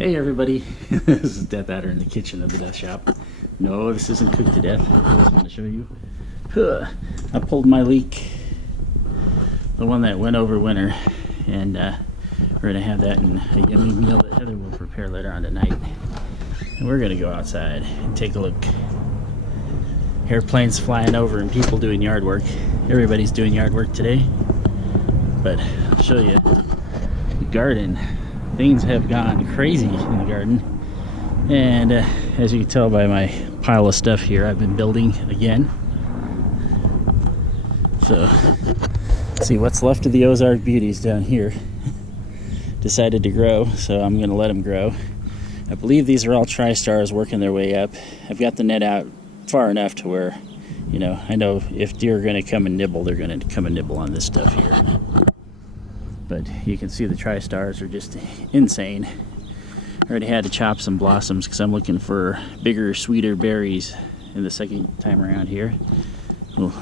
Hey everybody, this is dethaddr in the kitchen of the death shop. No, this isn't cooked to death. I just want to show you. I pulled my leek, the one that went over winter, and we're going to have that in a yummy meal that Heather will prepare later on tonight. And we're going to go outside and take a look. Airplanes flying over and people doing yard work. Everybody's doing yard work today. But I'll show you the garden. Things have gone crazy in the garden, and as you can tell by my pile of stuff here, I've been building again. So see what's left of the Ozark beauties down here decided to grow, so I'm gonna let them grow. I believe these are all tri-stars working their way up. I've got the net out far enough to where, you know, I know if deer are gonna come and nibble, they're gonna come and nibble on this stuff here. But you can see the tri-stars are just insane. I already had to chop some blossoms because I'm looking for bigger, sweeter berries in the second time around here. We'll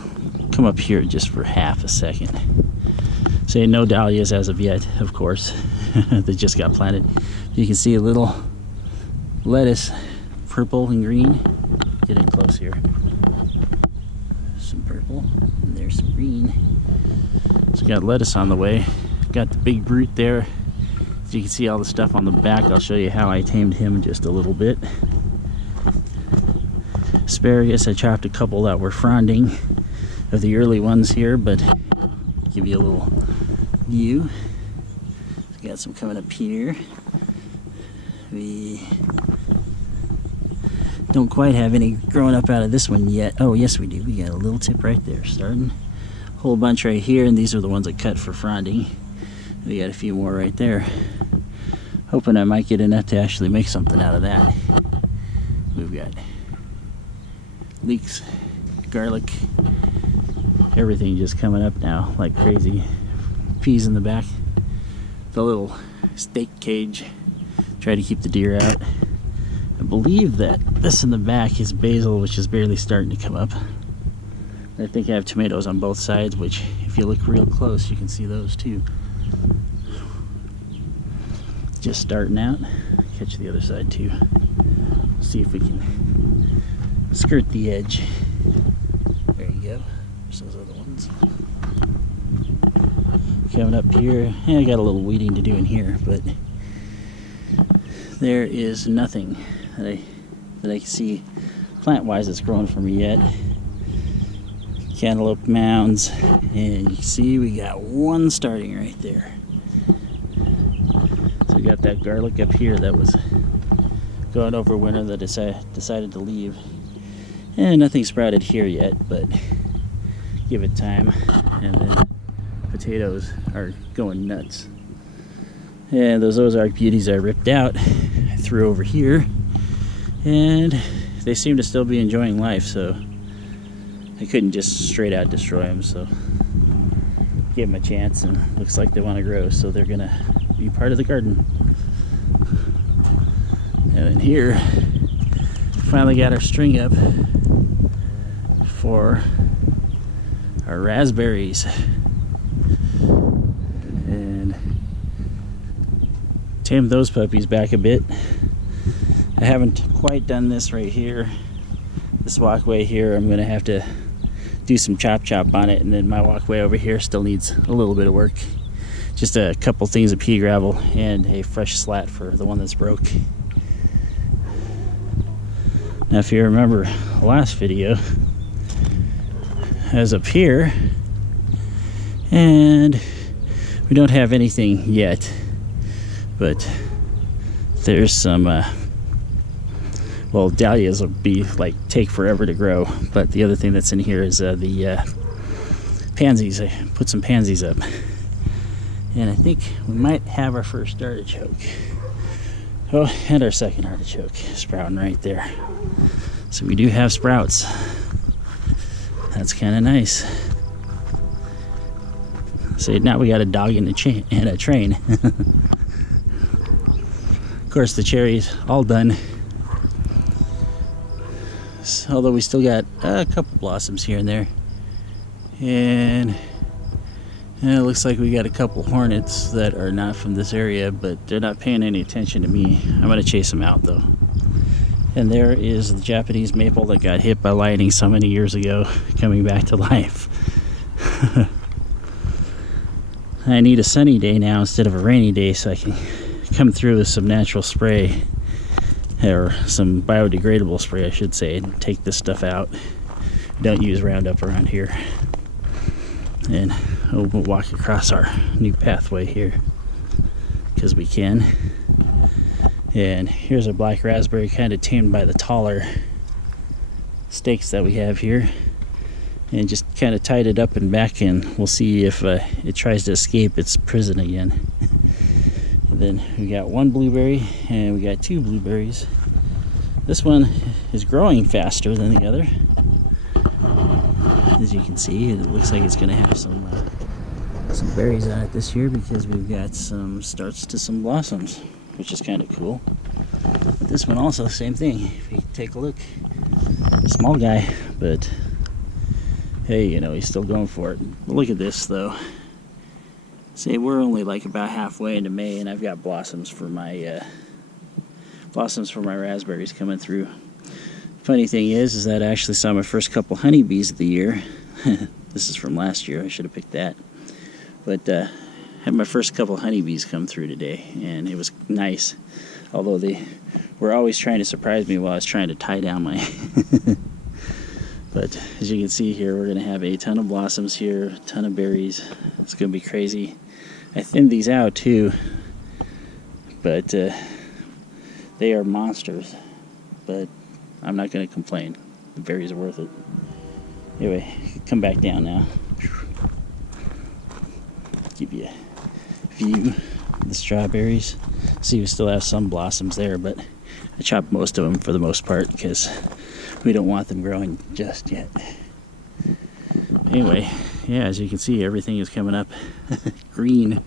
come up here just for half a second. Say no dahlias as of yet, of course. They just got planted. You can see a little lettuce, purple and green. Get in close here. Some purple, and there's some green. So we got lettuce on the way. Got the big brute there. So you can see all the stuff on the back. I'll show you how I tamed him just a little bit. Asparagus, I chopped a couple that were fronding of the early ones here, but give you a little view. Got some coming up here. We don't quite have any growing up out of this one yet. Oh yes we do. We got a little tip right there starting. Whole bunch right here, and these are the ones I cut for fronding. We got a few more right there. Hoping I might get enough to actually make something out of that. We've got leeks, garlic, everything just coming up now like crazy. Peas in the back. The little steak cage. Try to keep the deer out. I believe that this in the back is basil, which is barely starting to come up. I think I have tomatoes on both sides, which if you look real close you can see those too. Just starting out. Catch the other side too. See if we can skirt the edge. There you go. There's those other ones. Coming up here, I got a little weeding to do in here, but there is nothing that I can see plant-wise that's growing for me yet. Cantaloupe mounds, and you can see we got one starting right there. So we got that garlic up here that was going over winter that decided to leave, and nothing sprouted here yet, but give it time. And then potatoes are going nuts, and those Ozark beauties I ripped out I threw over here, and they seem to still be enjoying life, so I couldn't just straight out destroy them, so give them a chance, and looks like they want to grow, so they're gonna be part of the garden. And then here, finally got our string up for our raspberries, and tamed those puppies back a bit. I haven't quite done this right here. This walkway here, I'm gonna have to do some chop on it, and then my walkway over here still needs a little bit of work. Just a couple things of pea gravel and a fresh slat for the one that's broke. Now if you remember the last video, I was up here and we don't have anything yet, but there's some well, dahlias will be like take forever to grow, but the other thing that's in here is the pansies. I put some pansies up, and I think we might have our first artichoke. Oh, and our second artichoke sprouting right there. So we do have sprouts. That's kind of nice. So now we got a dog and a train. Of course, the cherries all done. Although we still got a couple blossoms here and there, and Yeah, it looks like we got a couple hornets that are not from this area, but they're not paying any attention to me. I'm going to chase them out, though. And there is the Japanese maple that got hit by lightning so many years ago, coming back to life. I need a sunny day now instead of a rainy day so I can come through with some natural spray, or some biodegradable spray, I should say, and take this stuff out. Don't use Roundup around here. And we'll walk across our new pathway here because we can. And here's a black raspberry, kind of tamed by the taller stakes that we have here, and just kind of tied it up and back in. We'll see if it tries to escape its prison again. And then we got one blueberry and we got two blueberries. This one is growing faster than the other. As you can see, it looks like it's going to have some berries on it this year because we've got some starts to some blossoms, which is kind of cool. But this one also, same thing. If you take a look, small guy, but hey, you know, he's still going for it. But look at this, though. Say we're only like about halfway into May, and I've got blossoms for my raspberries coming through. Funny thing is that I actually saw my first couple honeybees of the year. This is from last year. I should have picked that. But had my first couple honeybees come through today, and it was nice. Although they were always trying to surprise me while I was trying to tie down my... But as you can see here, we're going to have a ton of blossoms here, a ton of berries. It's going to be crazy. I thinned these out too, but they are monsters. But I'm not going to complain. The berries are worth it. Anyway, come back down now. Give you a view of the strawberries. See, we still have some blossoms there, but I chopped most of them for the most part because we don't want them growing just yet. Anyway, yeah, as you can see, everything is coming up green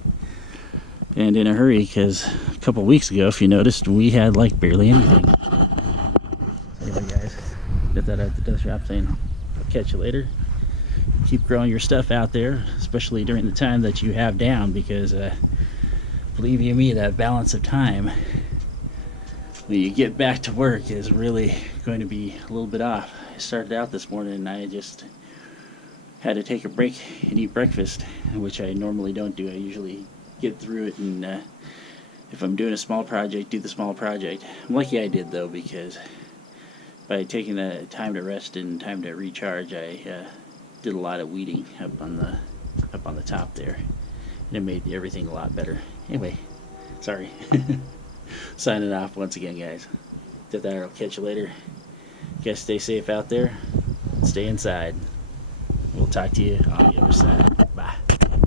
and in a hurry because a couple weeks ago, if you noticed, we had like barely anything. Anyway, guys, get that at the death shop saying I'll catch you later. Keep growing your stuff out there, especially during the time that you have down, because believe you me, that balance of time when you get back to work is really going to be a little bit off. I started out this morning and I just had to take a break and eat breakfast, which I normally don't do. I usually get through it, and if I'm doing a small project, do the small project. I'm lucky I did, though, because by taking the time to rest and time to recharge, I did a lot of weeding up on the top there, and it made everything a lot better. Anyway, sorry. Signing off once again, guys. I'll catch you later. Guys, stay safe out there. Stay inside. We'll talk to you on the other side. Bye.